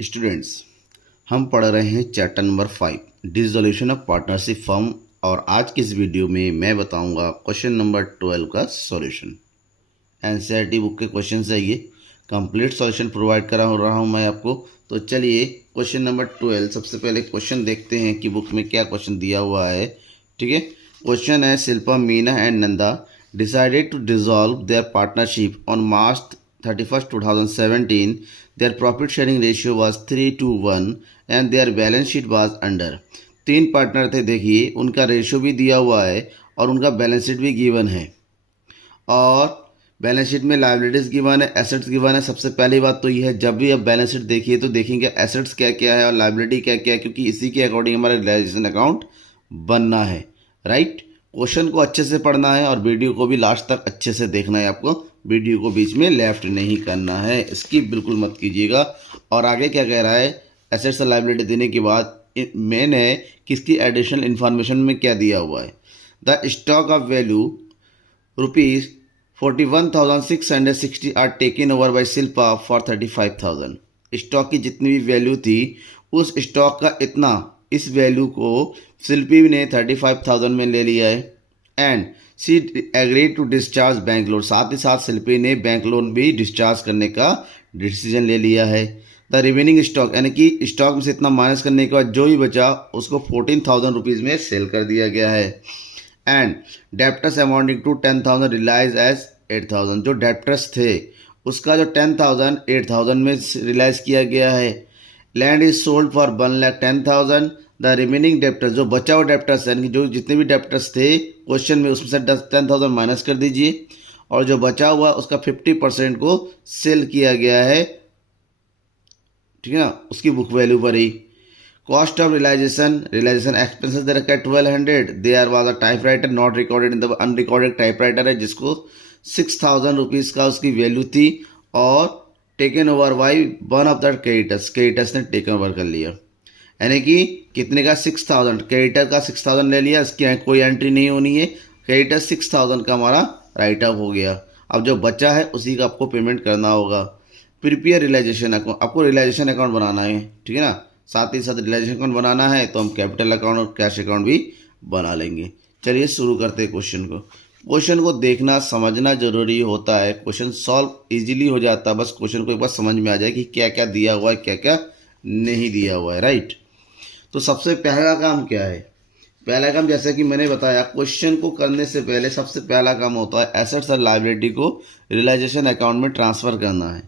Students, हम पढ़ रहे हैं chapter number 5 dissolution of partnership firm. और आज की इस वीडियो में मैं बताऊंगा क्वेश्चन नंबर 12 का सॉल्यूशन। एनसीईआरटी बुक के क्वेश्चन है ये, कंप्लीट सॉल्यूशन प्रोवाइड करा रहा हूं मैं आपको। तो चलिए क्वेश्चन नंबर 12 सबसे पहले क्वेश्चन देखते हैं कि बुक में क्या क्वेश्चन दिया हुआ है। ठीक है, क्वेश्चन है Shilpa, Meena and Nanda decided to dissolve their partnership on March 31st 2017. Their profit sharing ratio was 3:1 and their balance sheet was under। तीन पार्टनर थे, देखिए उनका रेशियो भी दिया हुआ है और उनका बैलेंस शीट भी गिवन है। और बैलेंस शीट में लायबिलिटीज गिवन है, एसेट्स गिवन है। सबसे पहली बात तो ये है, जब भी आप बैलेंस शीट देखिए तो देखेंगे एसेट्स क्या क्या है और लायबिलिटी क्या क्या है, क्योंकि इसी के अकॉर्डिंग हमारा रियलाइजेशन अकाउंट बनना है। राइट, क्वेश्चन को अच्छे से पढ़ना है और वीडियो को भी लास्ट तक अच्छे से देखना है आपको। वीडियो को बीच में लेफ्ट नहीं करना है, स्किप बिल्कुल मत कीजिएगा। और आगे क्या कह रहा है, एसेट्स और लायबिलिटी देने के बाद मेन है किसकी एडिशनल इन्फॉर्मेशन में क्या दिया हुआ है। The stock of value rupees 41,660 are taken over by Shilpa for 35,000। स्टॉक की जितनी भी वैल्यू थी उस स्टॉक का इतना, इस वैल्यू को शिल्पी ने 35,000 में ले लिया है। And C agreed to discharge bank loan, साथ ही साथ शिल्पी ने बैंक लोन भी डिस्चार्ज करने का डिसीजन ले लिया है। द रिमेनिंग स्टॉक, यानी कि स्टॉक में से इतना माइनस करने के बाद जो ही बचा उसको 14,000 रुपीज़ में सेल कर दिया गया है। And debtors amounting to 10,000 realise as 8,000। जो डेप्टर्स थे उसका जो 10,000 8,000 में रिलाइज किया गया है। Land is sold for 1,10,000। The remaining debtors, जो बचा हुआ डेप्टर्स यानी कि जो जितने भी डेप्टर्स थे क्वेश्चन में उसमें से 10,000 माइनस कर दीजिए और जो बचा हुआ उसका 50% को सेल किया गया है। ठीक है ना, उसकी बुक वैल्यू पर ही। Cost of realization, realization expenses दे रखा है 1,200। There was a typewriter not recorded in the unrecorded typewriter है जिसको 6,000 रुपीज़ का उसकी वैल्यू थी और taken over by one of the creditors, creditors ने टेकन ओवर कर लिया। यानी कि कितने का 6,000, क्रेडिटर का 6,000 ले लिया, इसकी कोई एंट्री नहीं होनी है। क्रेडिटर 6,000 का हमारा राइट ऑफ हो गया। अब जो बचा है उसी का आपको पेमेंट करना होगा। प्रिपेयर रियलाइजेशन अकाउंट, आपको रियलाइजेशन अकाउंट बनाना है। ठीक है ना, साथ ही साथ रियलाइजेशन अकाउंट बनाना है तो हम कैपिटल अकाउंट और कैश अकाउंट भी बना लेंगे। चलिए शुरू करते हैं क्वेश्चन को। क्वेश्चन को देखना समझना जरूरी होता है, क्वेश्चन सॉल्व इजीली हो जाता है, बस क्वेश्चन को एक बार समझ में आ जाए कि क्या क्या दिया हुआ है क्या क्या नहीं दिया हुआ है। राइट, तो सबसे पहला काम क्या है? पहला काम जैसे कि मैंने बताया, क्वेश्चन को करने से पहले सबसे पहला काम होता है एसेट्स और लायबिलिटी को रियलाइजेशन अकाउंट में ट्रांसफ़र करना है।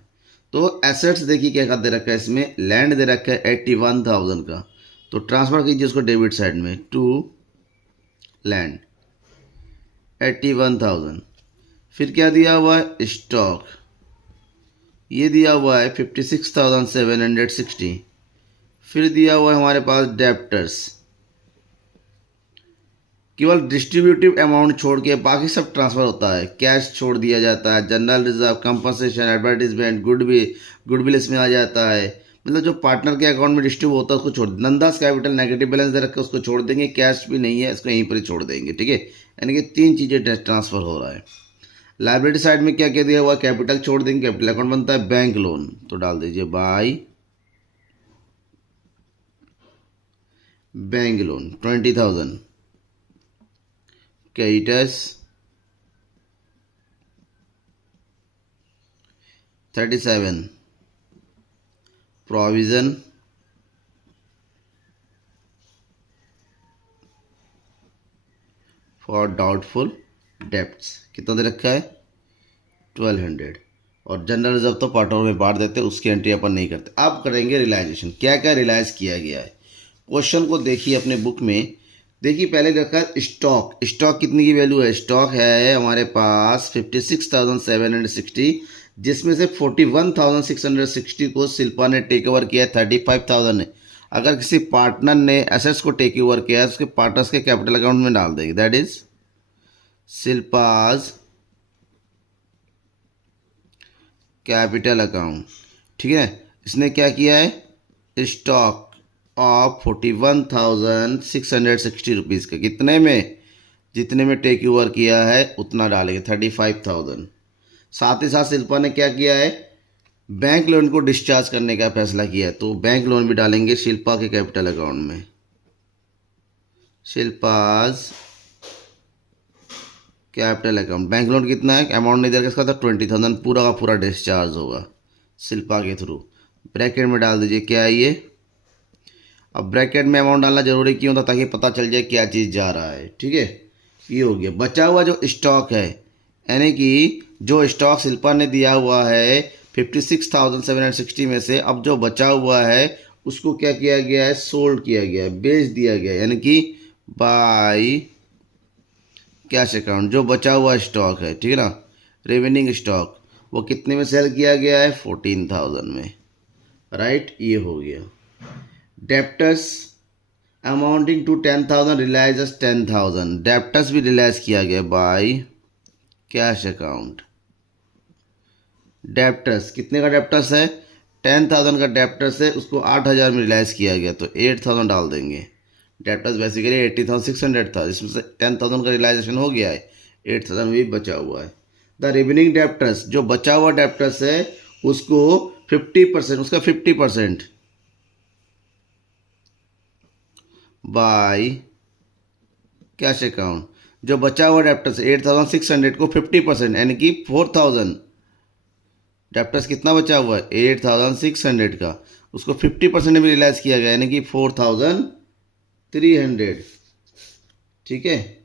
तो एसेट्स देखिए क्या दे रखा है, इसमें लैंड दे रखा है 81,000 का, तो ट्रांसफ़र कीजिए उसको डेबिट साइड में टू लैंड 81,000। फिर क्या दिया हुआ है, स्टॉक ये दिया हुआ है 56,760। फिर दिया हुआ है हमारे पास डेप्टर्स, केवल डिस्ट्रीब्यूटिव अमाउंट छोड़ के बाकी सब ट्रांसफर होता है। कैश छोड़ दिया जाता है, general reserve, compensation, advertisement, goodwill इसमें आ जाता है। मतलब जो पार्टनर के अकाउंट में डिस्ट्रीब्यूट होता है उसको छोड़, नंदास कैपिटल नेगेटिव बैलेंस दे रखे उसको छोड़ देंगे, कैश भी नहीं है इसको यहीं पर ही छोड़ देंगे। ठीक है, यानी कि तीन चीज़ें ट्रांसफर हो रहा है। लाइबिलिटी साइड में क्या क्या दिया हुआ, कैपिटल छोड़ देंगे, कैपिटल अकाउंट बनता है बैंक लोन, तो डाल दीजिए by bank loan 20,000। Creditors 37, provision 4 doubtful debts कितना दे रखा है 1,200। और जनरल रिजर्व तो पार्टनर में बांट देते, उसकी एंट्री अपन नहीं करते। अब करेंगे रियलाइजेशन, क्या क्या रियलाइज किया गया है। क्वेश्चन को देखिए अपने बुक में, देखिए पहले रखा है स्टॉक। स्टॉक कितनी की वैल्यू है, स्टॉक है हमारे पास 56,760, जिसमें से 41,660 को शिल्पा ने टेक ओवर किया है 35,000 ने। अगर किसी पार्टनर ने एसेट्स को टेक ओवर किया है उसके पार्टनर्स के कैपिटल अकाउंट में डाल देंगे, that is Shilpa's capital account. ठीक है, इसने क्या किया है, स्टॉक ऑफ 41,660 रुपीज़ का, कितने में, जितने में टेक ओवर किया है उतना डालेंगे 35,000। साथ ही साथ शिल्पा ने क्या किया है, बैंक लोन को डिस्चार्ज करने का फैसला किया, तो बैंक लोन भी डालेंगे शिल्पा के कैपिटल अकाउंट में। Shilpa's capital account, bank loan कितना है, अमाउंट नहीं दे रखा इसका, तो 20,000 पूरा का पूरा डिस्चार्ज होगा शिल्पा के थ्रू। ब्रैकेट में डाल दीजिए क्या है ये। अब ब्रैकेट में अमाउंट डालना जरूरी क्यों था, ताकि पता चल जाए क्या चीज़ जा रहा है। ठीक है, ये हो गया। बचा हुआ जो स्टॉक है, यानी कि जो स्टॉक शिल्पा ने दिया हुआ है 56,760 में से, अब जो बचा हुआ है उसको क्या किया गया है, सोल्ड किया गया है, बेच दिया गया है, यानी कि बाय कैश अकाउंट। जो बचा हुआ स्टॉक है, ठीक है ना, रिमेनिंग स्टॉक, वो कितने में सेल किया गया है, 14,000 में। राइट, ये हो गया। Debtors amounting to 10,000 realise as 10,000, debtors भी रिलाइज किया गया बाय कैश अकाउंट। डेप्टर्स कितने का डेप्टर्स है, 10,000 का डेप्टर्स है, उसको 8,000 में रिलाइज किया गया, तो 8,000 डाल देंगे। डेप्टर्स बेसिकली 80,600 था, जिसमें से 10,000 का रिलाइजेशन हो गया है, 8,000 भी बचा हुआ है। द रिमेनिंग डेप्टर्स, जो बचा हुआ डेप्टर्स है उसको 50%, उसका 50% बाय कैश अकाउंट। जो बचा हुआ डेप्टर्स 8,600 को 50%, यानी कि 4,000, डेप्टर्स कितना बचा हुआ है 8,600 का, उसको 50% में रिलाइज किया गया, यानी कि 4,300। ठीक है,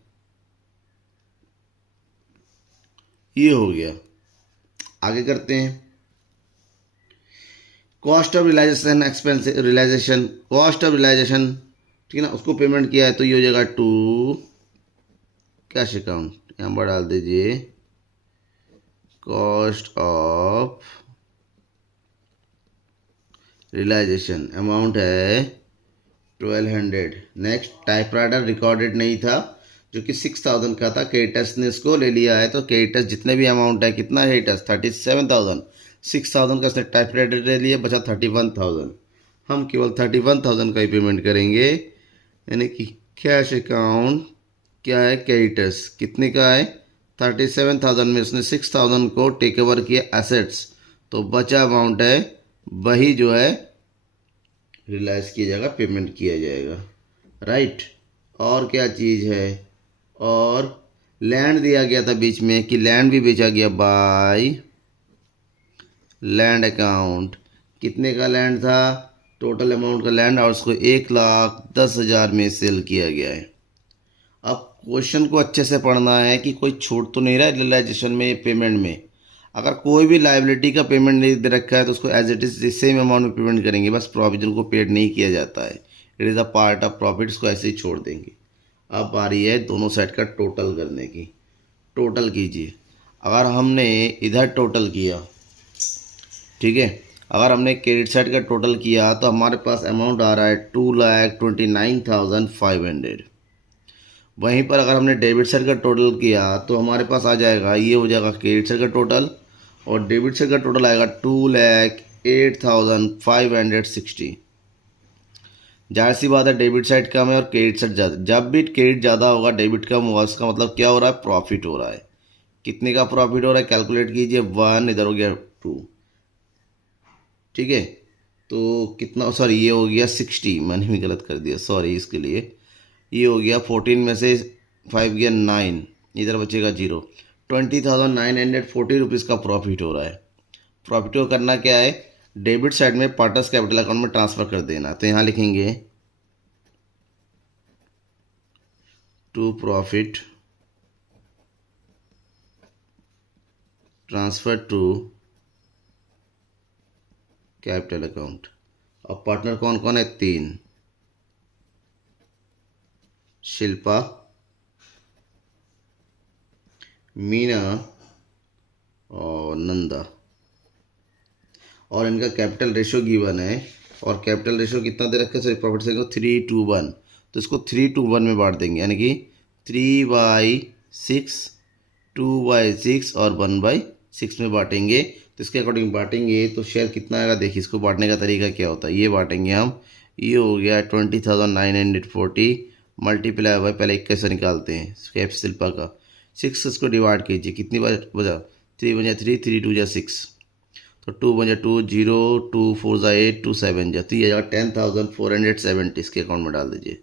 ये हो गया। आगे करते हैं। Cost of realisation, expense realisation, cost of realisation, ठीक है ना, उसको पेमेंट किया है, तो ये हो जाएगा टू कैश अकाउंट। यहाँ पर डाल दीजिए कॉस्ट ऑफ रिलाइजेशन, अमाउंट है 1,200। नेक्स्ट, टाइपराइटर रिकॉर्डेड नहीं था, जो कि 6,000 का था, क्रेडिटर्स ने इसको ले लिया है, तो क्रेडिटर्स जितने भी अमाउंट है, कितना है क्रेडिटर्स 37,000, 6,000 का इसने टाइपराइटर ले लिया, बचा 31,000। हम केवल 31,000 का ही पेमेंट करेंगे, यानी कि कैश अकाउंट क्या है, क्रेडिटर्स कितने का है 37,000 में उसने 6,000 को टेक ओवर किया एसेट्स, तो बचा अमाउंट है वही जो है रिलाइज किया जाएगा, पेमेंट किया जाएगा। राइट, और क्या चीज़ है, और लैंड दिया गया था बीच में, कि लैंड भी बेचा गया बाय लैंड अकाउंट। कितने का लैंड था, टोटल अमाउंट का लैंड, और उसको 1,10,000 में सेल किया गया है। अब क्वेश्चन को अच्छे से पढ़ना है कि कोई छूट तो नहीं रहा है रियलाइजेशन में, पेमेंट में। अगर कोई भी लायबिलिटी का पेमेंट नहीं दे रखा है तो उसको as it is same amount में पेमेंट करेंगे, बस प्रोविजन को पेड नहीं किया जाता है, it is a part of profits को ऐसे ही छोड़ देंगे। अब बारी है दोनों साइड का टोटल करने की। टोटल कीजिए। अगर हमने इधर टोटल किया, ठीक है, अगर हमने क्रेडिट साइड का टोटल किया तो हमारे पास अमाउंट आ रहा है 2,29,500। वहीं पर अगर हमने डेबिट साइड का टोटल किया तो हमारे पास आ जाएगा, ये हो जाएगा क्रेडिट साइड का टोटल, और डेबिट साइड का टोटल आएगा 2,08,560। जाहिर सी बात है डेबिट साइड कम है और क्रेडिट साइड ज़्यादा। जब भी क्रेडिट ज़्यादा होगा डेबिट कम होगा, इसका मतलब क्या हो रहा है, प्रॉफिट हो रहा है। कितने का प्रॉफिट हो रहा है, कैलकुलेट कीजिए, 1, इधर हो गया 2, ठीक है, तो कितना, सॉरी ये हो गया 60, मैंने भी गलत कर दिया, सॉरी इसके लिए। ये हो गया 14 में से 5 गया 9, इधर बचेगा 0। 20,940 रुपीज़ का प्रॉफिट हो रहा है। प्रॉफिट को करना क्या है, डेबिट साइड में पार्टनर्स कैपिटल अकाउंट में ट्रांसफ़र कर देना। तो यहाँ लिखेंगे to profit transfer to capital account. और पार्टनर कौन कौन है, 3, शिल्पा, मीना और नंदा। और इनका कैपिटल रेशो गिवन है, और कैपिटल रेशो कितना दे रखा है, सॉरी प्रॉफिट से 3:1, तो इसको 3:1 में बांट देंगे, यानी कि 3/6, 2/6 और 1/6 में बांटेंगे। तो इसके अकॉर्डिंग बांटेंगे तो शेयर कितना आएगा, देखिए इसको बांटने का तरीका क्या होता है, ये बांटेंगे हम, ये हो गया 20,940 मल्टीप्लाई बाय, पहले 21 से निकालते हैं कैप शिल्पा का, 6 इसको डिवाइड कीजिए, कितनी बार बजा, 3 बजा 3, 3 2 जा 6, तो 2 बजे 2 0 2 4 ज़ा 8 2 7 जा, तो ये आ जाएगा 10,470 इसके अकाउंट में डाल दीजिए।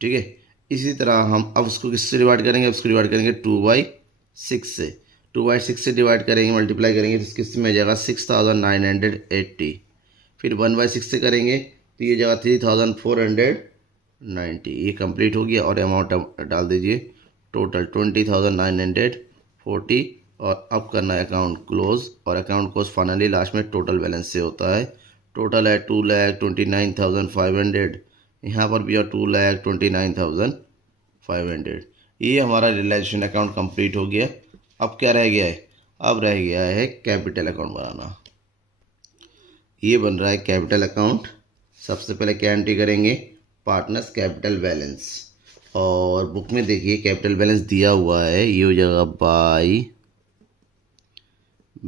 ठीक है, इसी तरह हम अब उसको किससे डिवाइड करेंगे, अब उसको डिवाइड करेंगे 2/6 से। 2/6 से डिवाइड करेंगे, मल्टीप्लाई करेंगे तो किस में आ जाएगा 6,980। फिर 1/6 से करेंगे तो ये जगह 3,490। ये कंप्लीट हो गया और अमाउंट डाल दीजिए टोटल 20,940। और अब करना है अकाउंट क्लोज, और अकाउंट क्लोज फाइनली लास्ट में टोटल बैलेंस से होता है। टोटल है 2,29,500। यहाँ पर भी है 2,29,500। ये हमारा रियलाइजेशन अकाउंट कंप्लीट हो गया। अब क्या रह गया है, अब रह गया है कैपिटल अकाउंट बनाना। ये बन रहा है कैपिटल अकाउंट। सबसे पहले क्या एंट्री करेंगे, पार्टनर्स कैपिटल बैलेंस, और बुक में देखिए कैपिटल बैलेंस दिया हुआ है, ये हो जाएगा बाई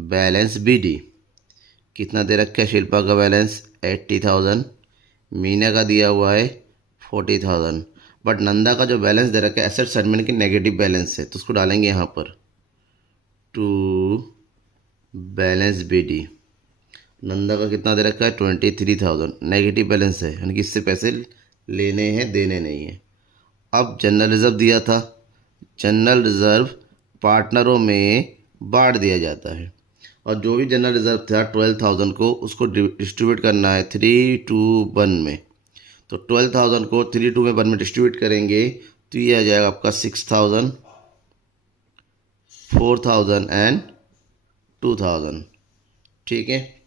बैलेंस BD। कितना दे रखा है शिल्पा का बैलेंस 80,000, मीना का दिया हुआ है 40,000, बट नंदा का जो बैलेंस दे रखा है एसेट सेटलमेंट की नेगेटिव बैलेंस है, तो उसको डालेंगे यहाँ पर टू बैलेंस BD। नंदा का कितना दे रखा है 23,000, नेगेटिव बैलेंस है, यानी कि इससे पैसे लेने हैं देने नहीं है। अब जनरल रिजर्व दिया था, जनरल रिजर्व पार्टनरों में बांट दिया जाता है, और जो भी जनरल रिजर्व था 12,000 को उसको डिस्ट्रीब्यूट करना है 3-2-1 में। तो 12,000 को 3-2-1 में डिस्ट्रीब्यूट करेंगे तो ये आ जाएगा आपका 6,000, 4,000 एंड 2,000। ठीक है,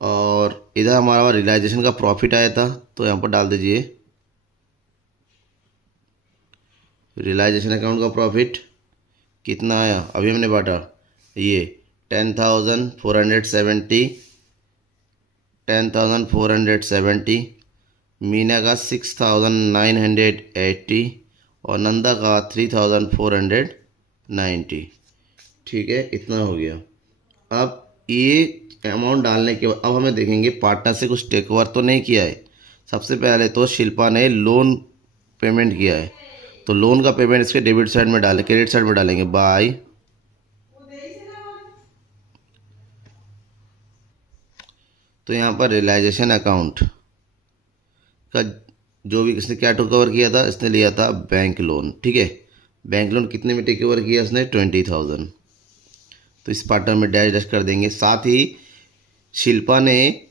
और इधर हमारा रियलाइजेशन का प्रॉफिट आया था, तो यहाँ पर डाल दीजिए रियलाइजेशन अकाउंट का प्रॉफिट कितना आया, अभी हमने बांटा ये 10,470, 10,470, मीना का 6,980 और नंदा का 3,490। ठीक है, इतना हो गया। अब ये अमाउंट डालने के बाद अब हमें देखेंगे पार्टनर से कुछ टेक ओवर तो नहीं किया है। सबसे पहले तो शिल्पा ने लोन पेमेंट किया है, तो लोन का पेमेंट इसके डेबिट साइड में डालें, क्रेडिट साइड में डालेंगे बाय। तो यहाँ पर रियलाइजेशन अकाउंट का जो भी इसने क्या टेक ओवर किया था, इसने लिया था बैंक लोन। ठीक है, बैंक लोन कितने में टेक ओवर किया इसने 20,000, तो इस पार्टनर में डैश डैश कर देंगे। साथ ही शिल्पा ने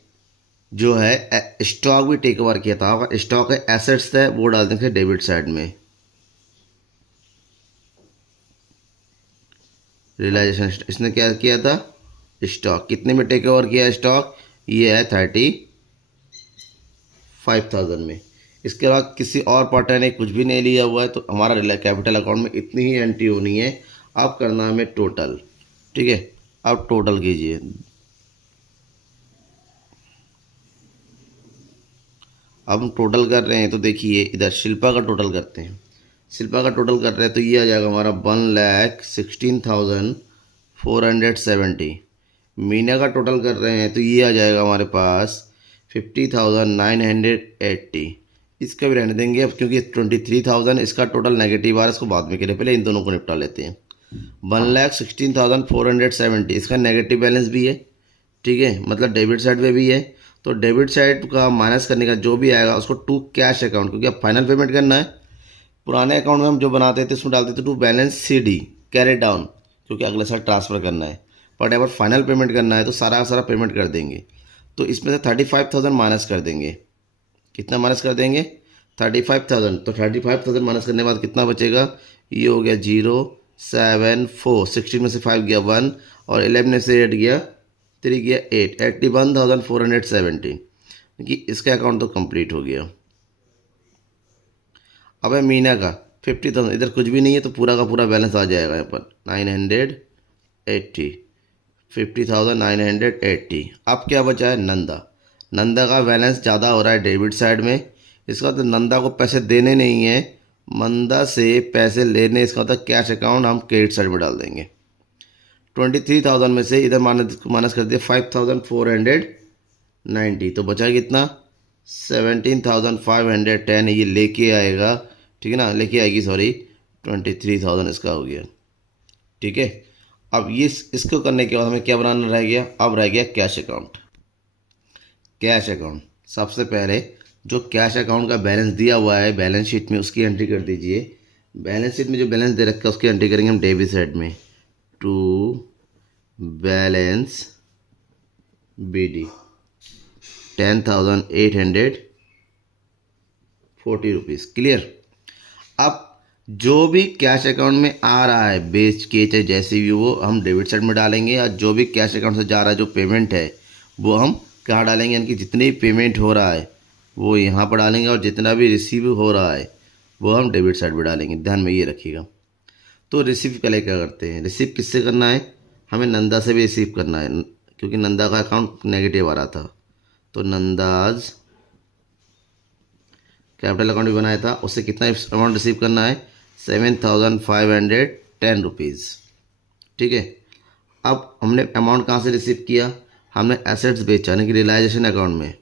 जो है स्टॉक भी टेक ओवर किया था, स्टॉक है एसेट्स है वो डाल देंगे डेबिट साइड में। रियलाइजेशन इसने क्या किया था, स्टॉक कितने में टेक ओवर किया स्टॉक, ये है 35,000 में। इसके अलावा किसी और पार्टनर ने कुछ भी नहीं लिया हुआ है, तो हमारा कैपिटल अकाउंट में इतनी ही एंट्री होनी है। अब करना है हमें टोटल। ठीक है, अब टोटल कीजिए। अब हम टोटल कर रहे हैं तो देखिए इधर शिल्पा का टोटल करते हैं। शिल्पा का टोटल कर रहे हैं तो ये आ जाएगा हमारा 1,16,470। मीना का टोटल कर रहे हैं तो ये आ जाएगा हमारे पास 50,980। इसका भी रहने देंगे अब, क्योंकि 23,000 इसका टोटल नेगेटिव आ रहा है, इसको बाद में करें, पहले इन दोनों को निपटा लेते हैं। 1,16,470 इसका नेगेटिव बैलेंस भी है। ठीक है, मतलब डेबिट साइड पे भी है, तो डेबिट साइड का माइनस करने का जो भी आएगा उसको टू कैश अकाउंट, क्योंकि अब फाइनल पेमेंट करना है। पुराने अकाउंट में हम जो बनाते थे उसमें डालते थे to balance CD carry down, क्योंकि अगले साल ट्रांसफ़र करना है। बट अगर फाइनल पेमेंट करना है तो सारा सारा पेमेंट कर देंगे, तो इसमें से 35,000 माइनस कर देंगे। कितना माइनस कर देंगे 35,000, तो 35,000 माइनस करने के बाद कितना बचेगा, ये हो गया 0,7,4, 16 में से 5 गया 1 और 11 में से 8 गया 3 गया 8, 81,470, कि इसका अकाउंट तो कंप्लीट हो गया। अब है मीना का 50,000, इधर कुछ भी नहीं है तो पूरा का पूरा बैलेंस आ जाएगा यहाँ पर 980, 50,980। अब क्या बचा है नंदा। नंदा का बैलेंस ज़्यादा हो रहा है डेबिट साइड में, इसका तो नंदा को पैसे देने नहीं है, मंदा से पैसे लेने, इसका मतलब कैश अकाउंट हम क्रेडिट साइड में डाल देंगे। 23,000 में से इधर माइनस कर दिया 5,490, तो बचा कितना 17,510, ये लेके आएगा। ठीक है ना, लेके आएगी, सॉरी 23,000 इसका हो गया। ठीक है, अब ये इसको करने के बाद हमें क्या बनाना रह गया, अब रह गया कैश अकाउंट। कैश अकाउंट सबसे पहले जो कैश अकाउंट का बैलेंस दिया हुआ है बैलेंस शीट में उसकी एंट्री कर दीजिए। बैलेंस शीट में जो बैलेंस दे रखा है उसकी एंट्री करेंगे हम डेबिट साइड में, to balance BD 10,840 rupees. Clear. अब जो भी कैश अकाउंट में आ रहा है बेच के चाहे जैसे भी वो हम डेबिट साइड में डालेंगे, और जो भी कैश अकाउंट से जा रहा है जो पेमेंट है वो हम कहाँ डालेंगे, यानी कि जितनी पेमेंट हो रहा है वो यहाँ पर डालेंगे और जितना भी रिसीव हो रहा है वो हम डेबिट साइड में डालेंगे। ध्यान में ये रखिएगा। तो रिसीव पहले क्या करते हैं, रिसीव किससे करना है, हमें नंदा से भी रिसीव करना है क्योंकि नंदा का अकाउंट नेगेटिव आ रहा था। तो नंदाज कैपिटल अकाउंट भी बनाया था, उससे कितना अमाउंट रिसीव करना है, 7,510 रुपीज़। ठीक है। अब हमने अमाउंट कहाँ से रिसीव किया, हमने एसेट्स बेचा यानी कि रियलाइजेशन अकाउंट में।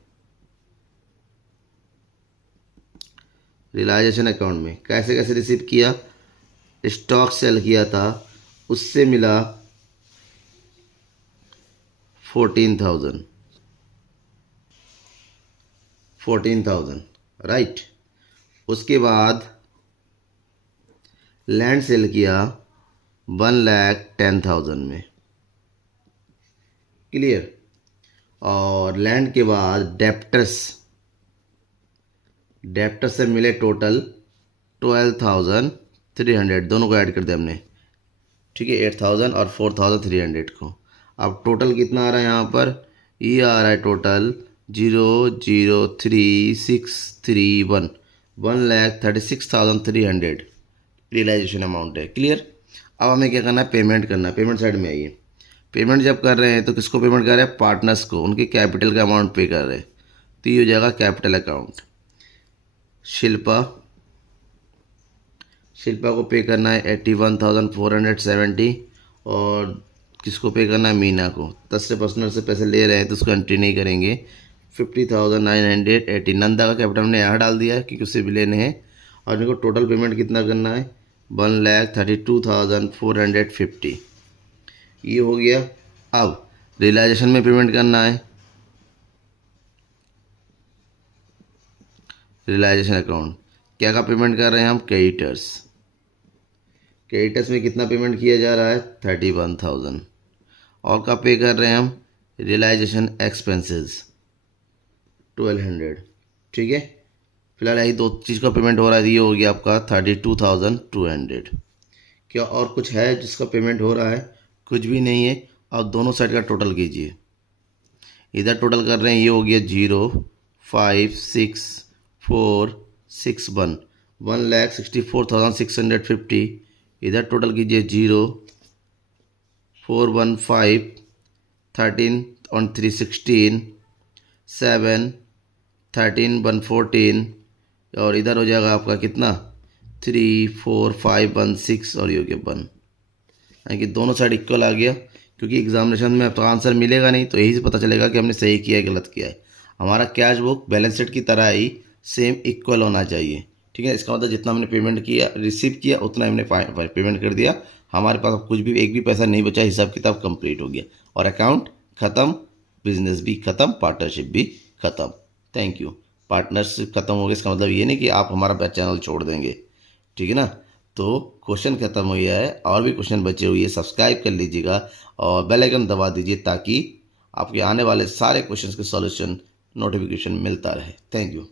रियलाइजेशन अकाउंट में कैसे कैसे रिसीव किया, स्टॉक सेल किया था उससे मिला 14,000 राइट। उसके बाद लैंड सेल किया 1,10,000 में। क्लियर। और लैंड के बाद डेप्टर्स से मिले टोटल 12,300, दोनों को ऐड कर दिया हमने। ठीक है, 8,000 और 4,300 को। अब टोटल कितना आ रहा है यहाँ पर, ये आ रहा है टोटल 0,03631, 1,36,300 रियलाइजेशन अमाउंट है। क्लियर। अब हमें क्या करना है, पेमेंट करना है। पेमेंट साइड में आइए। पेमेंट जब कर रहे हैं तो किसको पेमेंट कर रहे हैं, पार्टनर्स को, उनके कैपिटल का अमाउंट पे कर रहे हैं। तो ये हो जाएगा कैपिटल अकाउंट। शिल्पा को पे करना है 81,470 और किसको पे करना है, मीना को। 10 से पर्सनल से पैसे ले रहे हैं तो उसको एंट्री नहीं करेंगे। 50,980 नंदा का कैपिटल हमने यहाँ डाल दिया है क्योंकि उससे भी लेने हैं। और इनको टोटल पेमेंट कितना करना है, 1,32,450। ये हो गया। अब रियलाइजेशन में पेमेंट करना है, रियलाइजेशन अकाउंट क्या का पेमेंट कर रहे हैं हम, क्रेडिटर्स में कितना पेमेंट किया जा रहा है, 31,000। और का पे कर रहे हैं हम, रियलाइजेशन एक्सपेंसेस 1,200। ठीक है। फिलहाल यही दो चीज़ का पेमेंट हो रहा है। ये हो गया आपका 32,200। क्या और कुछ है जिसका पेमेंट हो रहा है, कुछ भी नहीं है। और दोनों साइड का टोटल कीजिए। इधर टोटल कर रहे हैं, ये हो गया 0,56461, 1,64,650। इधर टोटल कीजिए 0,415 13 on 316 7 13 114। और इधर हो जाएगा आपका कितना, 34516 और ये हो गया 1। यानी कि दोनों साइड इक्वल आ गया। क्योंकि एग्जामिनेशन में आपका आंसर मिलेगा नहीं तो यही से पता चलेगा कि हमने सही किया है गलत किया है। हमारा कैश बुक बैलेंस शीट की तरह ही सेम इक्वल होना चाहिए। ठीक है। इसका मतलब जितना हमने पेमेंट किया रिसीव किया उतना हमने पेमेंट कर दिया। हमारे पास कुछ भी एक भी पैसा नहीं बचा, हिसाब किताब कंप्लीट हो गया और अकाउंट ख़त्म, बिजनेस भी ख़त्म, पार्टनरशिप भी ख़त्म। Thank you. पार्टनरशिप ख़त्म हो गया इसका मतलब ये नहीं कि आप हमारा चैनल छोड़ देंगे। ठीक है ना। तो क्वेश्चन ख़त्म हो गया है, और भी क्वेश्चन बचे हुए हैं, सब्सक्राइब कर लीजिएगा और बेल आइकन दबा दीजिए ताकि आपके आने वाले सारे क्वेश्चंस के सॉल्यूशन नोटिफिकेशन मिलता रहे। Thank you.